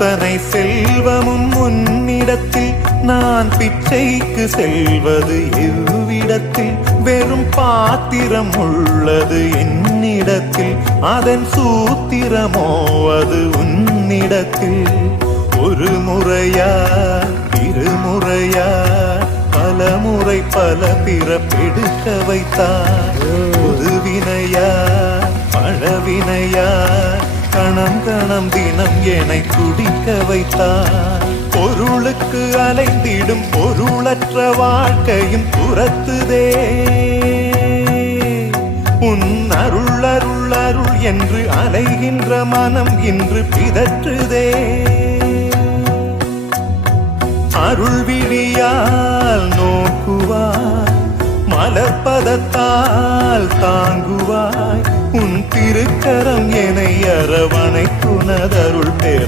அத்தனை செல்வமும் உன்னிடத்தில், நான் பிச்சைக்கு செல்வது எவ்விடத்தில்? வெறும் பாத்திரம் உள்ளது என்னிடத்தில், அதன் சூத்திரமோ அது உன்னிடத்தில். ஒரு முறையா இருமுறையா பலமுறை பல பிறப்பெடுக்க வைத்தார். புதுவினையா பழவினையா கணம் கணம் தினம் என்னை துடிக்க வைத்தார். பொருளுக்கு அலைந்திடும் பொருளற்ற வாழ்க்கையும் துரத்துதே. உன் அருள் அருள் அருள் என்று அலைகின்ற மனம் இன்று பிதற்றுதே. அருள் விழியால் நோக்குவாய், மலர்பதத்தால் தாங்குவாய், உன் திருக்கரம் என்னை அரவணைக்குனதருள் பெற